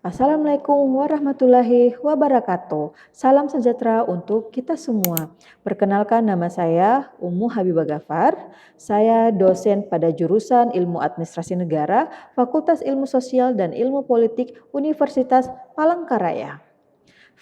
Assalamualaikum warahmatullahi wabarakatuh. Salam sejahtera untuk kita semua. Perkenalkan, nama saya Ummu Habibah Ghaffar. Saya dosen pada jurusan Ilmu Administrasi Negara, Fakultas Ilmu Sosial dan Ilmu Politik Universitas Palangkaraya.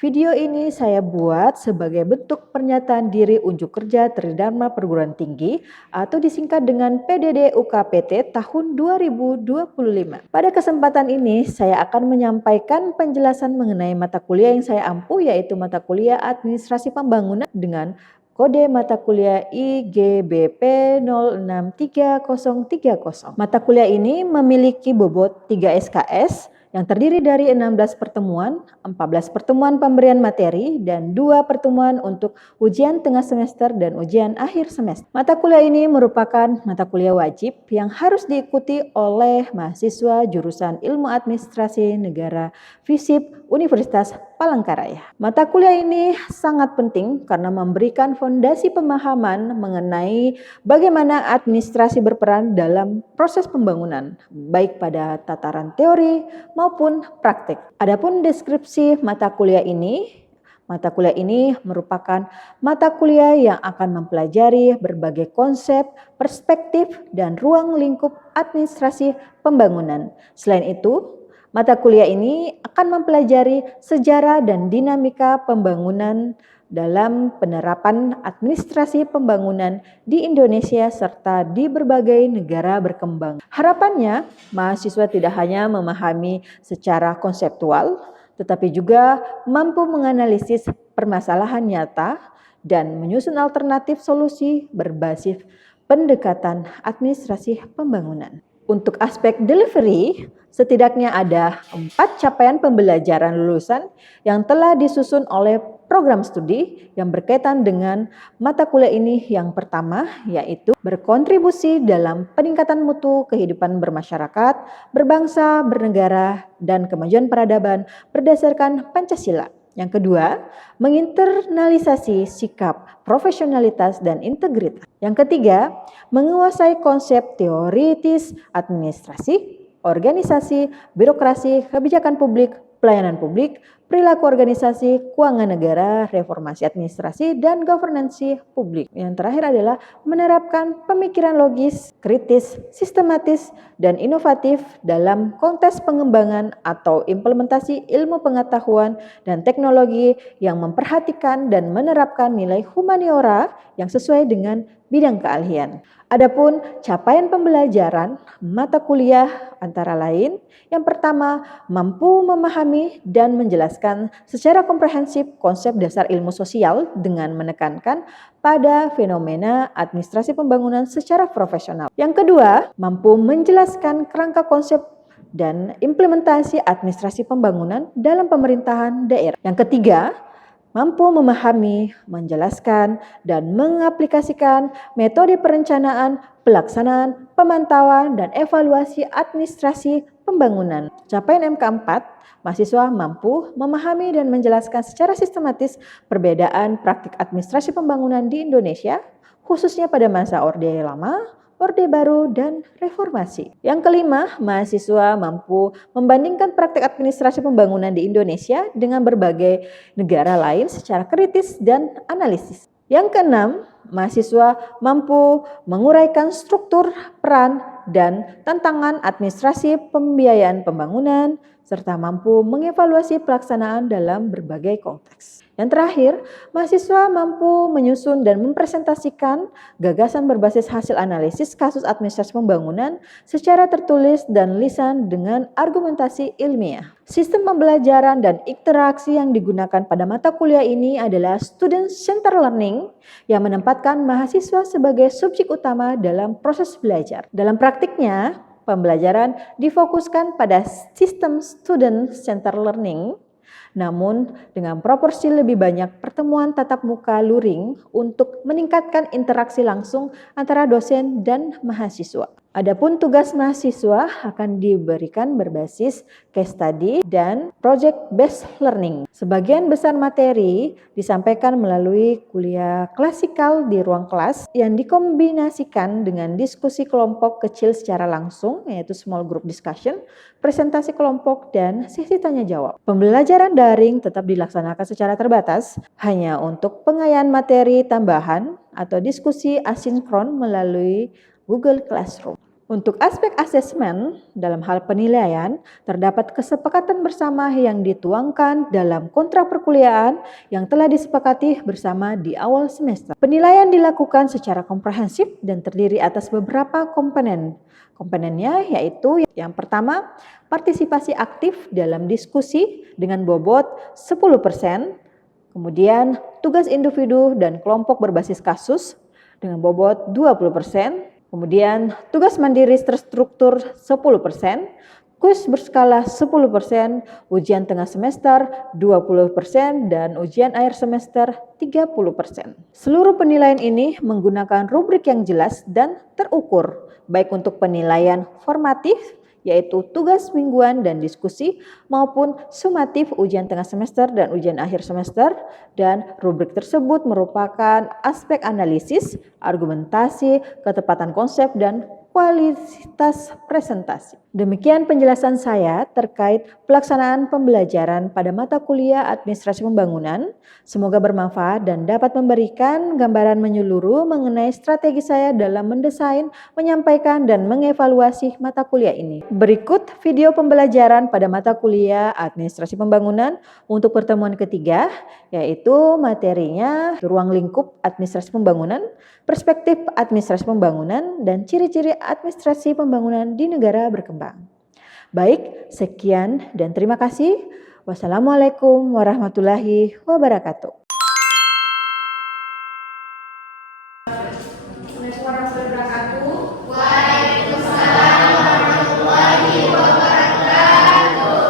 Video ini saya buat sebagai bentuk pernyataan diri unjuk kerja Tridharma Perguruan Tinggi atau disingkat dengan PDD UKPT tahun 2025. Pada kesempatan ini saya akan menyampaikan penjelasan mengenai mata kuliah yang saya ampuh, yaitu mata kuliah Administrasi Pembangunan dengan kode mata kuliah IGBP 063030. Mata kuliah ini memiliki bobot 3 SKS yang terdiri dari 16 pertemuan, 14 pertemuan pemberian materi, dan 2 pertemuan untuk ujian tengah semester dan ujian akhir semester. Mata kuliah ini merupakan mata kuliah wajib yang harus diikuti oleh mahasiswa jurusan Ilmu Administrasi Negara FISIP Universitas Palangkaraya. Mata kuliah ini sangat penting karena memberikan fondasi pemahaman mengenai bagaimana administrasi berperan dalam proses pembangunan, baik pada tataran teori maupun praktik. Adapun deskripsi mata kuliah ini merupakan mata kuliah yang akan mempelajari berbagai konsep, perspektif, dan ruang lingkup administrasi pembangunan. Selain itu, mata kuliah ini akan mempelajari sejarah dan dinamika pembangunan dalam penerapan administrasi pembangunan di Indonesia serta di berbagai negara berkembang. Harapannya, mahasiswa tidak hanya memahami secara konseptual, tetapi juga mampu menganalisis permasalahan nyata dan menyusun alternatif solusi berbasis pendekatan administrasi pembangunan. Untuk aspek delivery, setidaknya ada 4 capaian pembelajaran lulusan yang telah disusun oleh program studi yang berkaitan dengan mata kuliah ini. Yang pertama yaitu berkontribusi dalam peningkatan mutu kehidupan bermasyarakat, berbangsa, bernegara, dan kemajuan peradaban berdasarkan Pancasila. Yang kedua, menginternalisasi sikap profesionalitas dan integritas. Yang ketiga, menguasai konsep teoritis administrasi, organisasi, birokrasi, kebijakan publik, pelayanan publik, perilaku organisasi, keuangan negara, reformasi administrasi, dan governansi publik. Yang terakhir adalah menerapkan pemikiran logis, kritis, sistematis, dan inovatif dalam konteks pengembangan atau implementasi ilmu pengetahuan dan teknologi yang memperhatikan dan menerapkan nilai humaniora yang sesuai dengan bidang keahlian. Adapun capaian pembelajaran mata kuliah antara lain, yang pertama, mampu memahami dan menjelaskan secara komprehensif konsep dasar ilmu sosial dengan menekankan pada fenomena administrasi pembangunan secara profesional. Yang kedua, mampu menjelaskan kerangka konsep dan implementasi administrasi pembangunan dalam pemerintahan daerah. Yang ketiga, mampu memahami, menjelaskan, dan mengaplikasikan metode perencanaan, pelaksanaan, pemantauan, dan evaluasi administrasi pembangunan. Capaian MK4, mahasiswa mampu memahami dan menjelaskan secara sistematis perbedaan praktik administrasi pembangunan di Indonesia, khususnya pada masa Orde Lama, Orde Baru, dan Reformasi. Yang kelima, mahasiswa mampu membandingkan praktik administrasi pembangunan di Indonesia dengan berbagai negara lain secara kritis dan analisis. Yang keenam, mahasiswa mampu menguraikan struktur, peran, dan tantangan administrasi pembiayaan pembangunan, serta mampu mengevaluasi pelaksanaan dalam berbagai konteks. Yang terakhir, mahasiswa mampu menyusun dan mempresentasikan gagasan berbasis hasil analisis kasus administrasi pembangunan secara tertulis dan lisan dengan argumentasi ilmiah. Sistem pembelajaran dan interaksi yang digunakan pada mata kuliah ini adalah student-centered learning yang menempatkan mahasiswa sebagai subjek utama dalam proses belajar. Dalam praktiknya, pembelajaran difokuskan pada sistem student-centered learning, namun dengan proporsi lebih banyak pertemuan tatap muka luring untuk meningkatkan interaksi langsung antara dosen dan mahasiswa. Adapun tugas mahasiswa akan diberikan berbasis case study dan project based learning. Sebagian besar materi disampaikan melalui kuliah klasikal di ruang kelas yang dikombinasikan dengan diskusi kelompok kecil secara langsung, yaitu small group discussion, presentasi kelompok, dan sesi tanya jawab. Pembelajaran daring tetap dilaksanakan secara terbatas, hanya untuk pengayaan materi tambahan atau diskusi asinkron melalui Google Classroom. Untuk aspek asesmen, dalam hal penilaian, terdapat kesepakatan bersama yang dituangkan dalam kontrak perkuliahan yang telah disepakati bersama di awal semester. Penilaian dilakukan secara komprehensif dan terdiri atas beberapa komponen. Komponennya yaitu yang pertama, partisipasi aktif dalam diskusi dengan bobot 10%, kemudian tugas individu dan kelompok berbasis kasus dengan bobot 20%, kemudian tugas mandiri terstruktur 10%, kuis berskala 10%, ujian tengah semester 20%, dan ujian akhir semester 30%. Seluruh penilaian ini menggunakan rubrik yang jelas dan terukur, baik untuk penilaian formatif, yaitu tugas mingguan dan diskusi, maupun sumatif ujian tengah semester dan ujian akhir semester, dan rubrik tersebut merupakan aspek analisis, argumentasi, ketepatan konsep, dan kualitas presentasi. Demikian penjelasan saya terkait pelaksanaan pembelajaran pada mata kuliah Administrasi Pembangunan. Semoga bermanfaat dan dapat memberikan gambaran menyeluruh mengenai strategi saya dalam mendesain, menyampaikan, dan mengevaluasi mata kuliah ini. Berikut video pembelajaran pada mata kuliah Administrasi Pembangunan untuk pertemuan ketiga, yaitu materinya ruang lingkup administrasi pembangunan, perspektif administrasi pembangunan, dan ciri-ciri administrasi pembangunan di negara berkembang. Baik, sekian dan terima kasih. Wassalamualaikum warahmatullahi wabarakatuh. Assalamualaikum warahmatullahi wabarakatuh. Waalaikumsalam warahmatullahi wabarakatuh.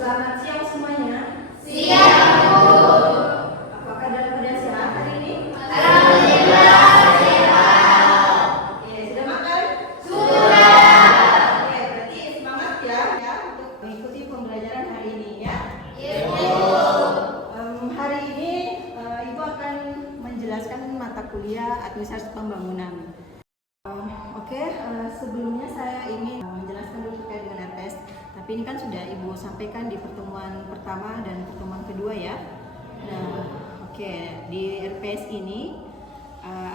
Selamat siang semuanya. Siang, Bu. Apakah dalam keadaan sehat hari ini? Alhamdulillah sehat. Oke, sudah makan? Sudah. Oke, berarti semangat ya untuk mengikuti pembelajaran hari ini ya. Iya, Bu. Hari ini Ibu akan menjelaskan mata kuliah Administrasi Pembangunan. Sebelumnya saya ingin menjelaskan dulu terkait dengan RPS. Tapi ini kan sudah Ibu sampaikan di pertemuan pertama dan pertemuan kedua ya. Nah, di RPS ini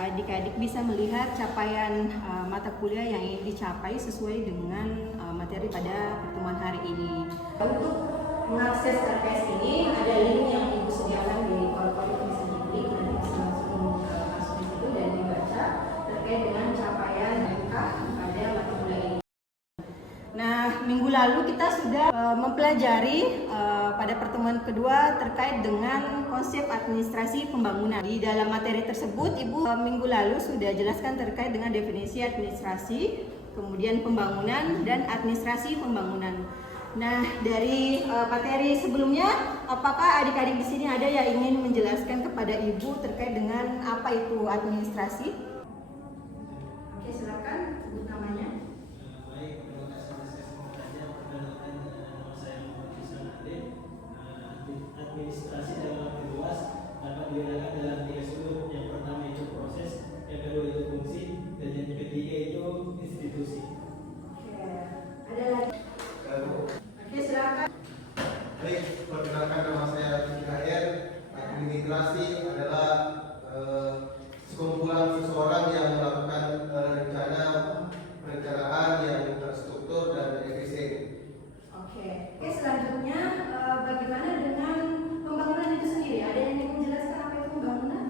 adik-adik bisa melihat capaian mata kuliah yang ingin dicapai sesuai dengan materi pada pertemuan hari ini. Untuk mengakses RPS ini ada link yang Ibu sediakan di PowerPoint, bisa diklik dan bisa langsung masuk di situ dan dibaca terkait dengan capaian MK pada mata kuliah ini. Nah, minggu lalu kita sudah mempelajari pada pertemuan kedua terkait dengan konsep administrasi pembangunan. Di dalam materi tersebut, Ibu minggu lalu sudah jelaskan terkait dengan definisi administrasi, kemudian pembangunan, dan administrasi pembangunan. Nah, dari materi sebelumnya, apakah adik-adik di sini ada yang ingin menjelaskan kepada Ibu terkait dengan apa itu administrasi? Oke, silakan sebut namanya. Administrasi dalam arti luas dapat dibedakan dalam 3 sudut. Yang pertama itu proses, yang kedua itu fungsi, dan yang ketiga itu institusi. Oke, ada lagi? Oke, silakan. Baik, perkenalkan nama saya Mikael. Administrasi adalah sekumpulan seseorang yang melakukan perencanaan yang terstruktur dan efisien. Oke, selanjutnya bagaimana dengan pembangunan itu sendiri? Ada yang ingin menjelaskan apa itu pembangunan?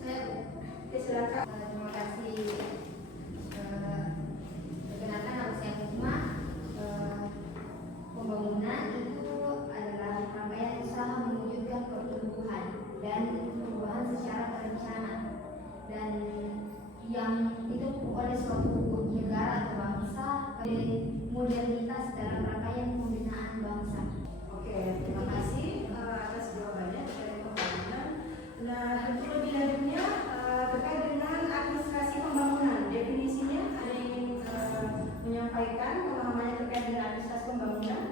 Oke, silakan. Terima kasih. Perkenalkan nama saya Hikmah. Pembangunan itu adalah rangkaian usaha mewujudkan pertumbuhan dan perubahan secara terencana dan yang didukung oleh suatu negara atau bangsa, modernitas dalam rangkaian pembinaan bangsa. Oke, terima kasih atas jawabannya terkait pembangunan. Nah, untuk lebih lanjutnya terkait dengan administrasi pembangunan, definisinya ada yang ingin menyampaikan pemahamannya terkait dengan administrasi pembangunan.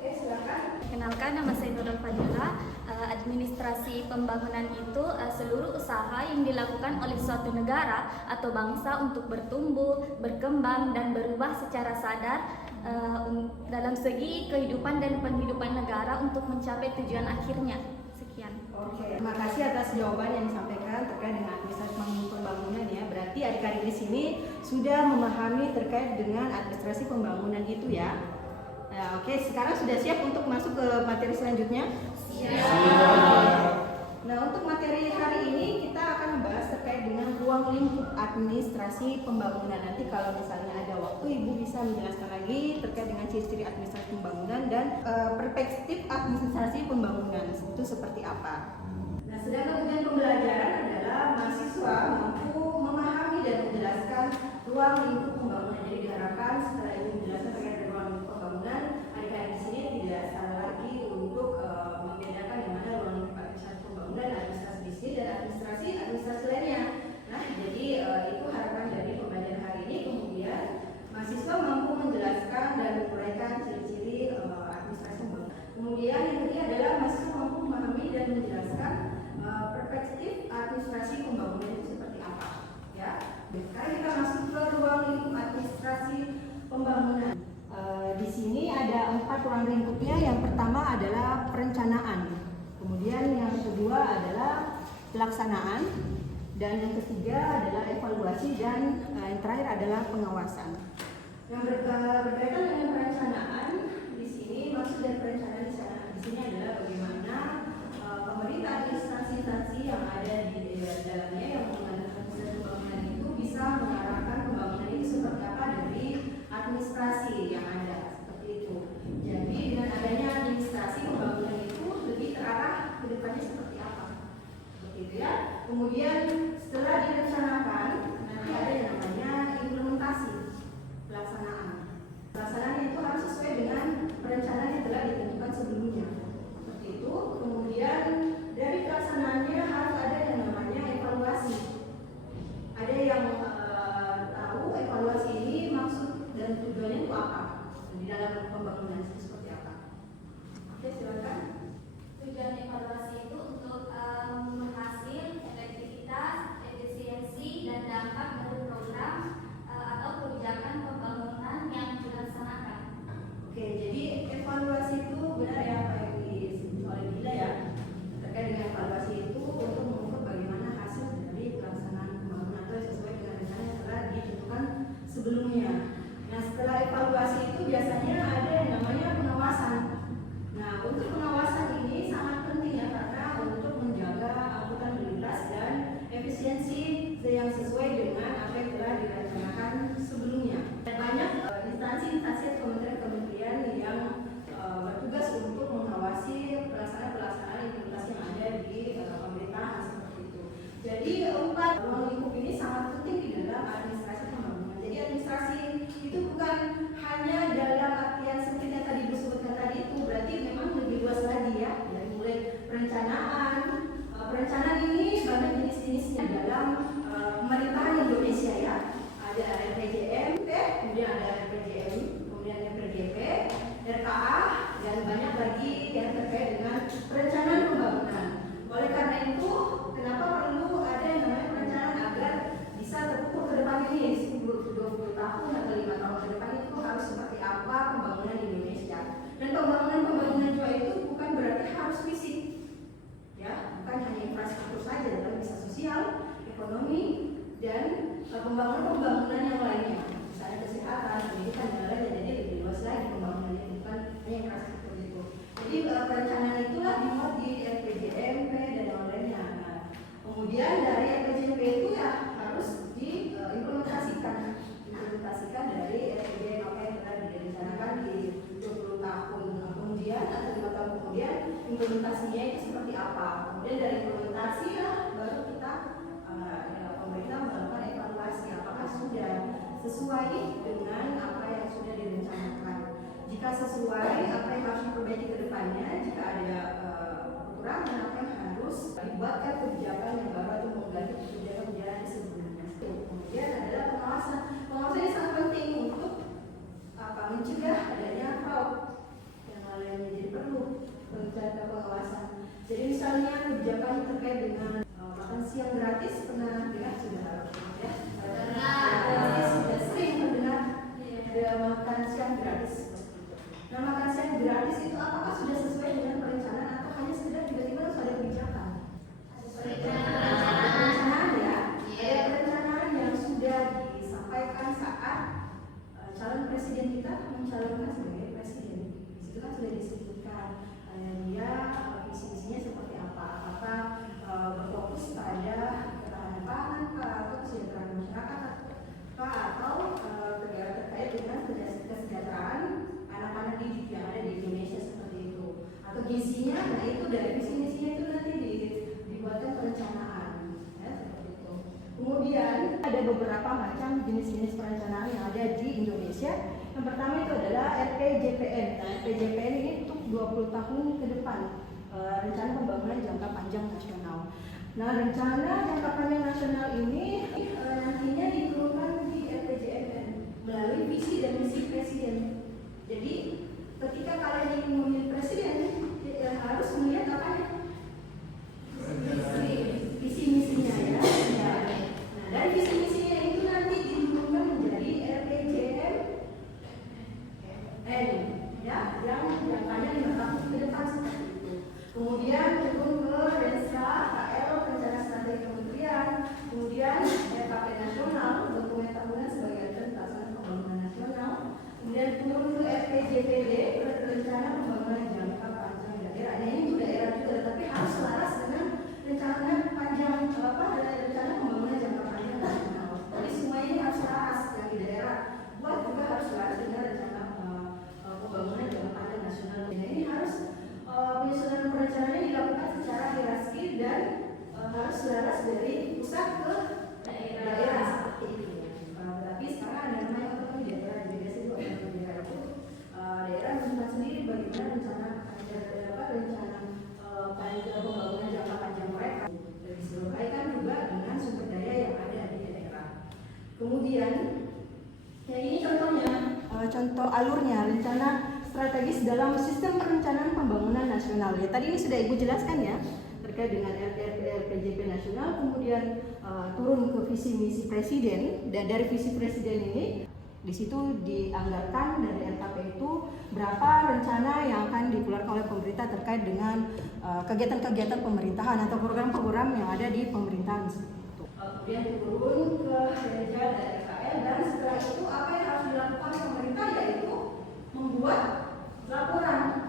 Oke, silakan. Kenalkan, nama saya Nurul Fadila. Administrasi pembangunan itu seluruh usaha yang dilakukan oleh suatu negara atau bangsa untuk bertumbuh, berkembang, dan berubah secara sadar dalam segi kehidupan dan penghidupan negara untuk mencapai tujuan akhirnya. Sekian. Oke, terima kasih atas jawaban yang disampaikan terkait dengan administrasi pembangunan ya. Berarti adik-adik di sini sudah memahami terkait dengan administrasi pembangunan itu ya. Nah, oke, sekarang sudah siap untuk masuk ke materi selanjutnya? Nah, untuk materi hari ini kita akan membahas terkait dengan ruang lingkup administrasi pembangunan. Nanti kalau misalnya ada waktu, Ibu bisa menjelaskan lagi terkait dengan ciri-ciri administrasi pembangunan dan perspektif administrasi pembangunan itu seperti apa. Nah, sedangkan tujuan pembelajaran adalah mahasiswa mampu memahami dan menjelaskan ruang lingkup pembangunan. Jadi diharapkan setelah Ibu menjelaskan terkait dengan ruang lingkup pembangunan, adik-adik di sini tidak salah lagi untuk membedakan di mana ruang lingkup administrasi pembangunan, administrasi bisnis dan administrasi lainnya. Nah, jadi itu harapan dari pembelajaran hari ini. Kemudian mahasiswa mampu menjelaskan dan menguraikan ciri-ciri administrasi pembangunan. Kemudian yang ketiga adalah mahasiswa mampu memahami dan menjelaskan perspektif administrasi pembangunan itu seperti apa. Ya, sekarang kita masuk ke ruang lingkup administrasi pembangunan. Di sini ada 4 ruang lingkupnya. Yang pertama adalah perencanaan, kemudian yang kedua adalah pelaksanaan, dan yang ketiga adalah evaluasi, dan yang terakhir adalah pengawasan. Yang berkaitan dengan perencanaan, di sini maksud dari perencanaan di sini adalah bagaimana pemerintah instansi-instansi yang ada di dalamnya yang mengadakan pembangunan itu bisa mengarahkan pembangunan itu seperti apa dari administrasi yang ada, seperti itu. Jadi dengan adanya administrasi pembangunan itu lebih terarah ke depannya seperti apa, seperti itu ya. Kemudian setelah direncanakan, nanti ada yang namanya implementasi, pelaksanaan. Pelaksanaan itu harus sesuai dengan perencanaan yang telah ditentukan sebelumnya, seperti itu. Kemudian dari pelaksanaannya harus ada yang namanya evaluasi. Ada yang tahu evaluasi ini maksud dan tujuannya itu apa di dalam pembangunan itu seperti apa. Oke, silakan. Tujuan evaluasi itu untuk menghasil efektivitas, efisiensi, dan dampak dari program atau kebijakan pembangunan yang dilaksanakan. Oke, jadi evaluasi itu benar ya apa yang disebut oleh Bila ya. Terkait dengan evaluasi itu untuk mengukur bagaimana hasil dari pelaksanaan pembangunan atau sesuai dengan rencana yang telah ditentukan sebelumnya. Nah, setelah evaluasi itu biasanya ada yang namanya pengawasan. Nah, untuk pengawasan ini sangat penting ya, karena untuk menjaga akuntabilitas dan efisiensi yang sesuai dengan apa yang telah direncanakan sebelumnya. Dan banyak instansi-instansi atau kementerian-kementerian yang bertugas untuk mengawasi pelaksanaan implementasi yang ada di pemerintahan seperti itu. Jadi 4 ruang lingkup ini sangat penting di dalam administrasi pembangunan. Jadi administrasi itu bukan hanya dalam artian seperti yang tadi disebutkan tadi itu, berarti memang lebih luas lagi ya. Dari mulai perencanaan. Perencanaan ini banyak jenis-jenisnya dalam pemerintahan Indonesia ya. Ada RPJMP, kemudian ada RPJM, kemudian RPJP, RKA, dan banyak lagi yang terkait dengan perencanaan pembangunan. Oleh karena itu, kenapa perlu ada yang namanya perencanaan agar bisa terukur ke depan ini 10-20 tahun atau 5 tahun ke depan itu harus seperti apa pembangunan di Indonesia. Dan pembangunan juga itu bukan berarti harus fisik, ya, bukan hanya infrastruktur saja, tetapi bisa sosial, ekonomi, dan pembangunan yang lainnya, misalnya kesehatan, pendidikan, dan lainnya. Jadi lebih luas lagi pembangunannya, bukan hanya infrastruktur itu. Jadi perencanaan itulah dimuat di RPJMP dan yang lainnya. Nah, kemudian dari RPJMP itu ya harus diimplementasikan dari RPJM apa yang telah direncanakan di 20 tahun. Nah, kemudian atau 5 tahun kemudian implementasinya itu seperti apa. Kemudian dari implementasi lah baru kita pemerintah melakukan evaluasi apakah sudah sesuai dengan apa yang sudah direncanakan. Jika sesuai, apa yang harus diperbaiki ke depannya. Jika ada kekurangan, apa yang harus dibuatkan kebijakan yang baru atau mengganti kebijakan-kebijakan sebelumnya. Kemudian adalah pengawasan. Pengawasan ini sangat penting untuk Jadi misalnya kebijakan terkait dengan makan siang gratis, pernah dengar sudah ya? Pernah. Sudah sering mendengar ada makan siang gratis. Nah, makan siang gratis itu apakah sudah sesuai dengan perencanaan atau hanya sekedar tiba-tiba harus ada kebijakan? Perencanaan ya. Ada perencanaan yang sudah disampaikan saat calon presiden kita mencalonkan sebagai presiden. Di situ kan sudah disebutkan dia visi-misinya seperti apa. Apakah berfokus pada ketahanan pangan atau kesejahteraan masyarakat atau negara terkait dengan kesejahteraan anak-anak didik yang ada di Indonesia seperti itu. Atau gizinya, nah itu dari visi misinya itu nanti dibuatkan perencanaan ya, seperti itu. Kemudian ada beberapa macam jenis-jenis perencanaan yang ada di Indonesia. Yang pertama itu adalah RPJPN. Nah, RPJPN ini untuk 20 tahun ke depan, rencana pembangunan jangka panjang nasional. Nah, rencana jangka panjang nasional ini nantinya diturunkan di RPJMN melalui visi dan misi presiden. Jadi ketika kalian ingin memilih presiden harus melihat apa ya? Visi misinya ya. Nah, dari visi misinya itu nanti diturunkan menjadi RPJMN ya, yang jangkanya 5 tahun ke depan seperti itu. Kemudian turun ke Rensa, KL, rencana strategi kementerian, kemudian RKP nasional, dokumen tahunan sebagai pelaksanaan pembangunan nasional, kemudian turun ke RPJPD, rencana pembangunan jangka panjang daerah. Nah, ini juga daerah juga, tapi harus selaras dengan rencana panjang rencana pembangunan jangka panjang nasional. Jadi semua ini harus selaras yang di daerah, buat juga harus selaras dengan rencana pembangunan jangka panjang nasional. Nah, ini harus penyusunan perencanaannya dilakukan secara hierarki dan harus selaras dari pusat ke daerah seperti itu. Tapi sekarang ada namanya otonomi daerah. Jadi biasanya itu otonomi daerah itu daerah menentukan sendiri bagaimana rencana pembangunan jangka panjang mereka dan disesuaikan juga dengan sumber daya yang ada di daerah. Kemudian, ya ini contohnya, contoh alurnya rencana strategis dalam sistem perencanaan pembangunan nasional. Ya, tadi ini sudah Ibu jelaskan ya terkait dengan RPJP nasional, kemudian turun ke visi misi presiden, dan dari visi presiden ini di situ dianggarkan dari RKP itu berapa rencana yang akan dikeluarkan oleh pemerintah terkait dengan kegiatan-kegiatan pemerintahan atau program-program yang ada di pemerintahan seperti itu. Kemudian turun ke Renja dan RKL, dan setelah itu apa yang harus dilakukan pemerintah yaitu membuat laporan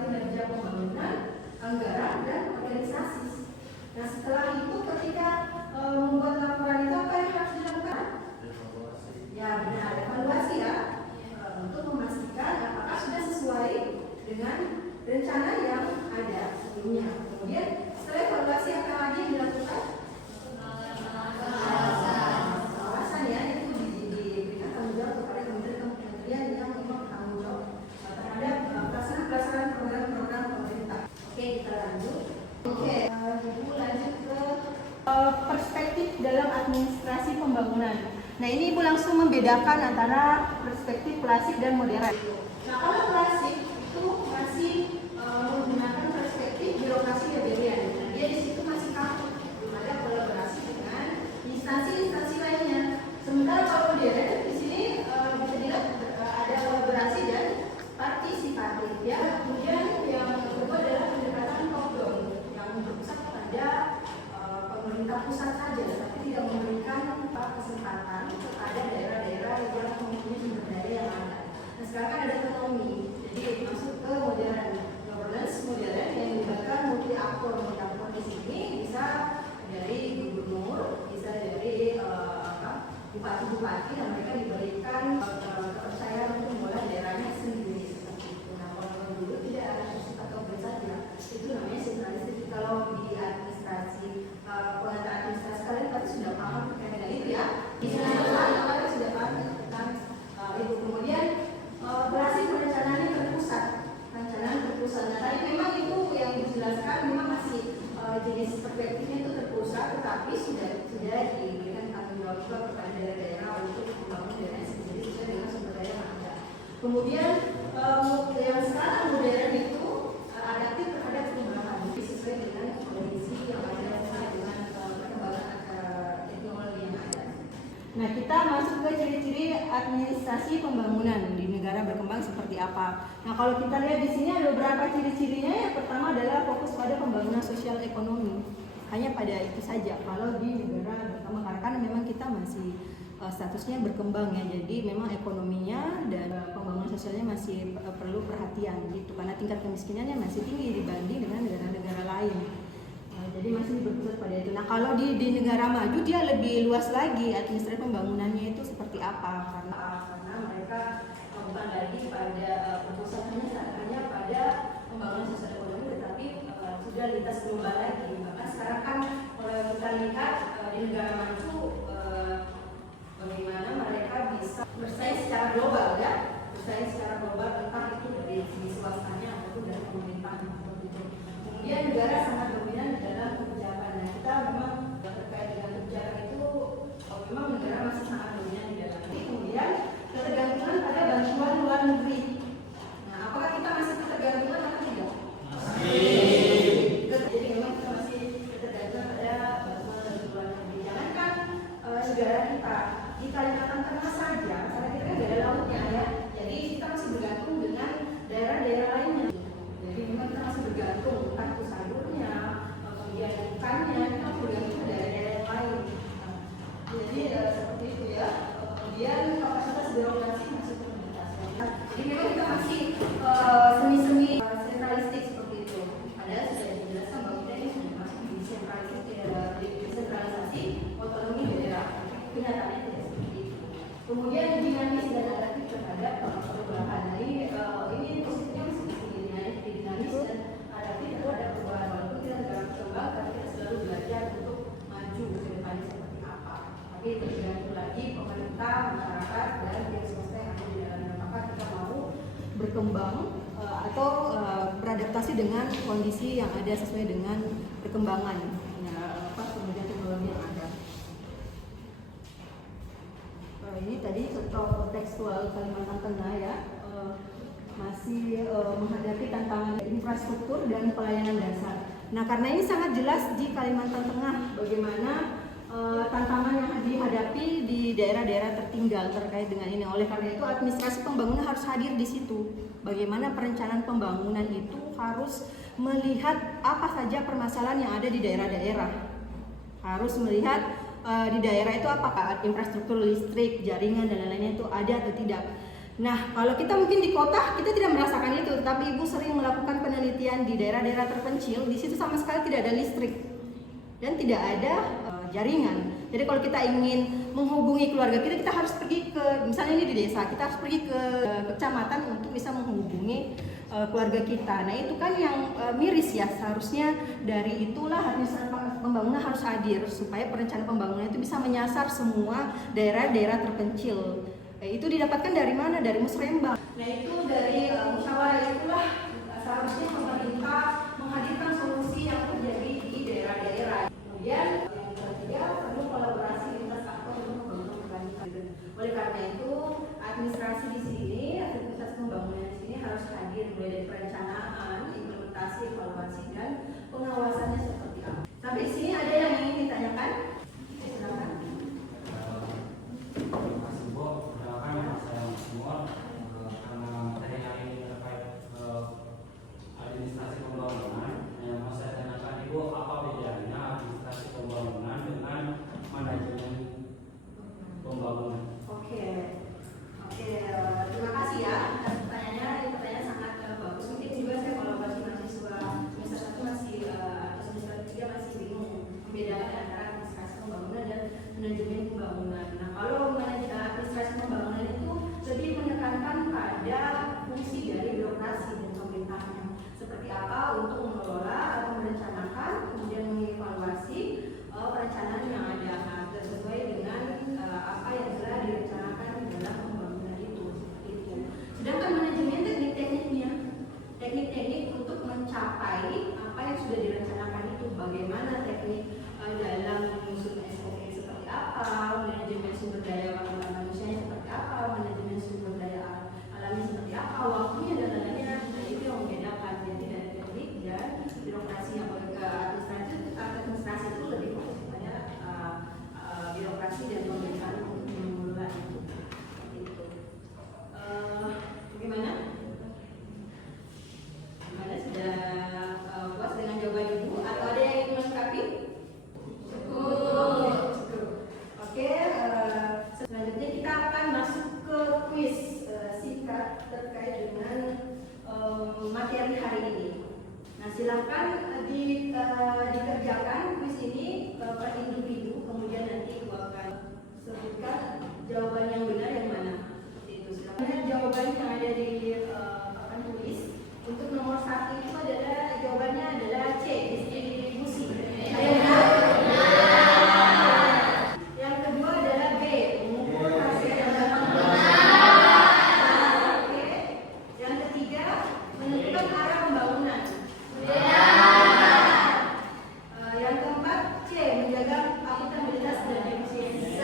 kinerja pembangunan, anggaran, dan organisasi. Nah, setelah itu ketika membuat laporan itu apa yang harus dilakukan? Ya, benar, evaluasi ya, untuk memastikan apakah sudah sesuai dengan rencana yang ada sebelumnya. Kemudian setelah evaluasi apa lagi yang dilakukan? Pengawasan ya, itu diberikan tanggung jawab kepada kementerian yang memang tanggung jawab terhadap pelaksanaan program-program pemerintah. Oke, kita lanjut. Oke, Ibu lanjut ke perspektif dalam administrasi pembangunan. Nah, ini Ibu langsung membedakan antara perspektif klasik dan modern. Nah, kalau klasik itu masih menggunakan perspektif birokrasi Weberian. Nah, dia di situ masih kaku, belum ada kolaborasi dengan instansi-instansi lainnya. Sementara kalau modern di sini bisa dilihat ada kolaborasi dan partisipatif ya. Kemudian yang kedua adalah pendekatan top down yang berpusat pada pemerintah pusat saja, tapi tidak memberikan kesempatan kepada daerah-daerah yang mempunyai sumber daya yang ada. Nah, sekarang kan ada otonomi, jadi masuk ke modern governance modern yang melibatkan multi aktor di sini, bisa dari gubernur, bisa dari bupati-bupati, dan mereka diberikan kepercayaan untuk mengelola daerahnya sendiri seperti itu. Nah, kalau dulu tidak ada pusat atau saja, itu namanya sentralistik. Kalau di administrasi pengantar administrasi kalian pasti sudah paham terkait dengan itu ya. Di sana kalian sudah paham tentang itu. Kemudian berhasil perencanaannya terpusat, perencanaan terpusat. Nah, tadi memang itu yang dijelaskan memang masih jenis perspektifnya itu terpusat, tetapi sudah diberikan tanggung jawab juga kepada daerah-daerah untuk membangun daerah sendiri sesuai dengan sumber daya yang ada. Kemudian yang sekarang modern itu adaptif terhadap perubahan. Di Nah, kita masuk ke ciri-ciri administrasi pembangunan di negara berkembang seperti apa. Nah, kalau kita lihat di sini ada beberapa ciri-cirinya. Yang pertama adalah fokus pada pembangunan sosial ekonomi. Hanya pada itu saja. Kalau di negara berkembang, karena memang kita masih statusnya berkembang ya. Jadi memang ekonominya dan pembangunan sosialnya masih perlu perhatian gitu. Karena tingkat kemiskinannya masih tinggi dibanding dengan negara-negara lain. Jadi masih berpusat pada itu. Nah, kalau di negara maju dia lebih luas lagi administrasi pembangunannya itu seperti apa, karena mereka bukan lagi pada fokusannya hanya pada pembangunan sosial ekonomi, tetapi sudah lintas global lagi. Bahkan sekarang kan kalau kita lihat di negara maju bagaimana mereka bisa bersaing secara global ya, bersaing secara global, entah itu dari segi swastanya ataupun dari pemerintah. Kemudian negara sangat dominan di dalam kebijakan. Nah, kita memang terkait dengan kebijakan itu memang negara masih sangat dominan di dalam. Kemudian ketergantungan pada bantuan luar negeri. Nah, apakah kita masih ketergantungan atau tidak? Masih. Jadi memang kita masih ketergantungan pada bantuan luar negeri. Jangankan negara kita di Kalimantan Tengah saja, karena kita kan ada lautnya ya. Jadi kita masih bergantung dengan daerah-daerah lainnya. Jadi memang kita masih bergantung entah itu sayurnya, kemudian ikannya, kita masih bergantung dari daerah lain. Jadi seperti itu ya. Kemudian kapasitas birokrasi masih terbatas. Jadi memang kita masih semi-semi sentralistik seperti itu. Padahal sudah dijelaskan bahwa kita ini sudah masuk di sentralisasi otonomi daerah. Kenyataannya tidak seperti itu. Kemudian dinamis dan adaptif terhadap perubahan. Jadi ini positifnya masih dinamis dan adaptif terhadap perubahan. Walaupun kita negara berkembang, tapi kita selalu belajar untuk maju ke depannya seperti apa. Tapi tergantung lagi pemerintah, masyarakat, dan pihak swasta yang ada di dalamnya. Apakah kita mau berkembang atau beradaptasi dengan kondisi yang ada sesuai dengan perkembangan kemudian teknologi yang ada. Ini tadi contoh kontekstual Kalimantan Tengah ya, masih menghadapi tantangan infrastruktur dan pelayanan dasar. Nah, karena ini sangat jelas di Kalimantan Tengah bagaimana tantangan yang dihadapi di daerah-daerah tertinggal terkait dengan ini. Oleh karena itu administrasi pembangunan harus hadir di situ. Bagaimana perencanaan pembangunan itu harus melihat apa saja permasalahan yang ada di daerah-daerah. Harus melihat di daerah itu apakah infrastruktur listrik, jaringan dan lain-lainnya itu ada atau tidak. Nah, kalau kita mungkin di kota kita tidak merasakan itu, tapi Ibu sering melakukan penelitian di daerah-daerah terpencil, di situ sama sekali tidak ada listrik dan tidak ada jaringan. Jadi kalau kita ingin menghubungi keluarga kita harus pergi ke, misalnya ini di desa, kita harus pergi ke kecamatan untuk bisa menghubungi keluarga kita. Nah, itu kan yang miris ya. Seharusnya dari itulah administrasi pembangunan harus hadir supaya perencanaan pembangunan itu bisa menyasar semua daerah-daerah terpencil. Itu didapatkan dari mana? Dari musrembang. Nah, itu dari musyawarah itulah seharusnya pemerintah menghadirkan solusi yang terjadi di daerah-daerah. Kemudian yang ketiga perlu kolaborasi lintas aktor untuk membangun keberlanjutan. Oleh karena itu administrasi di sini, administrasi pembangunan di sini harus hadir mulai dari perencanaan, implementasi, evaluasi dan pengawasannya seperti apa. Sampai di sini ada yang ingin ditanyakan? Silakan. Karena materi hari ini terkait administrasi pembangunan Silahkan dikerjakan kuis ini per individu, kemudian nanti Ibu akan sebutkan jawaban yang benar yang mana. Seperti itu. Silahkan jawaban yang ada di papan tulis. Untuk nomor 1 itu adalah jawabannya adalah C, distribusi. Yang kedua adalah B, mengukur hasil yang dapat. Oke. Yang ketiga, menentukan arah pembangunan. Yang keempat, C, menjaga akuntabilitas dan efisiensi.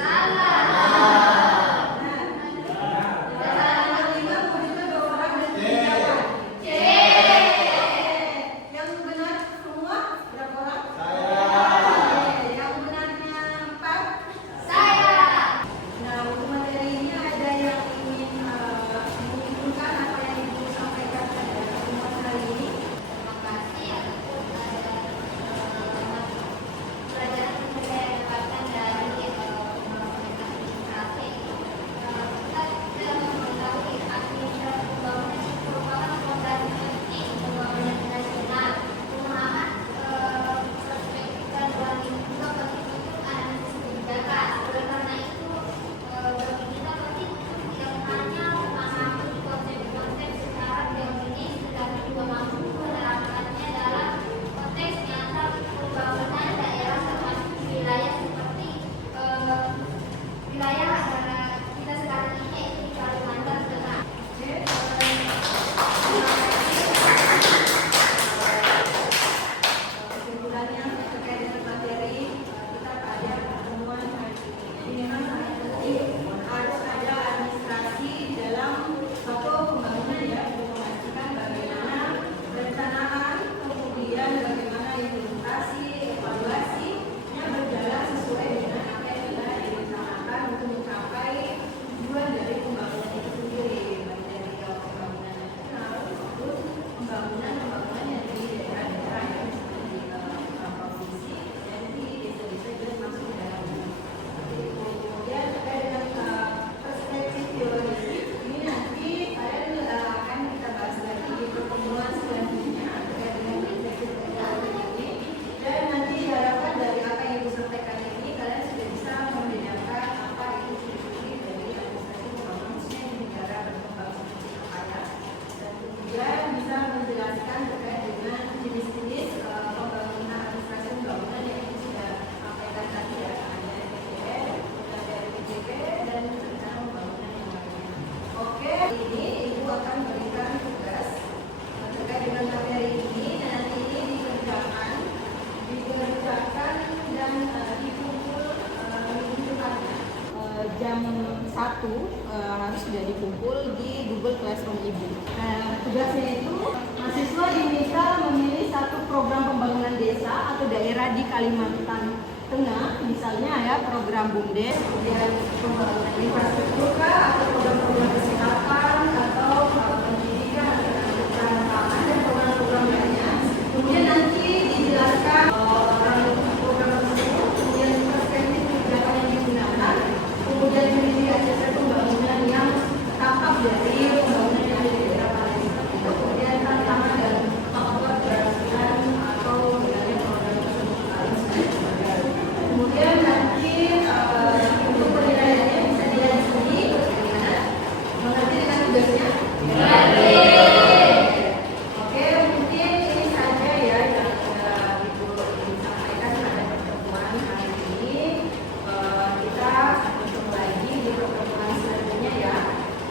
Jam 1 harus sudah dikumpul di Google Classroom Ibu. Tugasnya itu mahasiswa diminta memilih satu program pembangunan desa atau daerah di Kalimantan Tengah, misalnya ya program BUMDes, kemudian pembangunan infrastruktur atau program-program kesehatan atau pendidikan atau pangan dan program-program lainnya. Kemudian nanti dijelaskan program tersebut, kemudian perspektif kebijakan yang digunakan, kemudian memiliki asesmen pembangunan yang tampak dari pembangunan yang ada di daerah kalian. Kemudian tantangan dan faktor keberhasilan atau dari program tersebut. Kemudian nanti untuk penilaiannya bisa dilihat di sini. Bagaimana? Mengerti dengan tugasnya? Oke, mungkin ini saja ya yang Ibu sampaikan pada pertemuan hari ini. Kita bertemu lagi di pertemuan selanjutnya ya.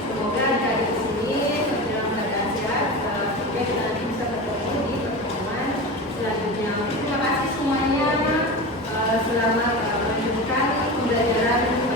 Semoga dari sini dalam keadaan sehat supaya kita nanti bisa bertemu di pertemuan selanjutnya. Terima kasih semuanya. Selamat melanjutkan pembelajaran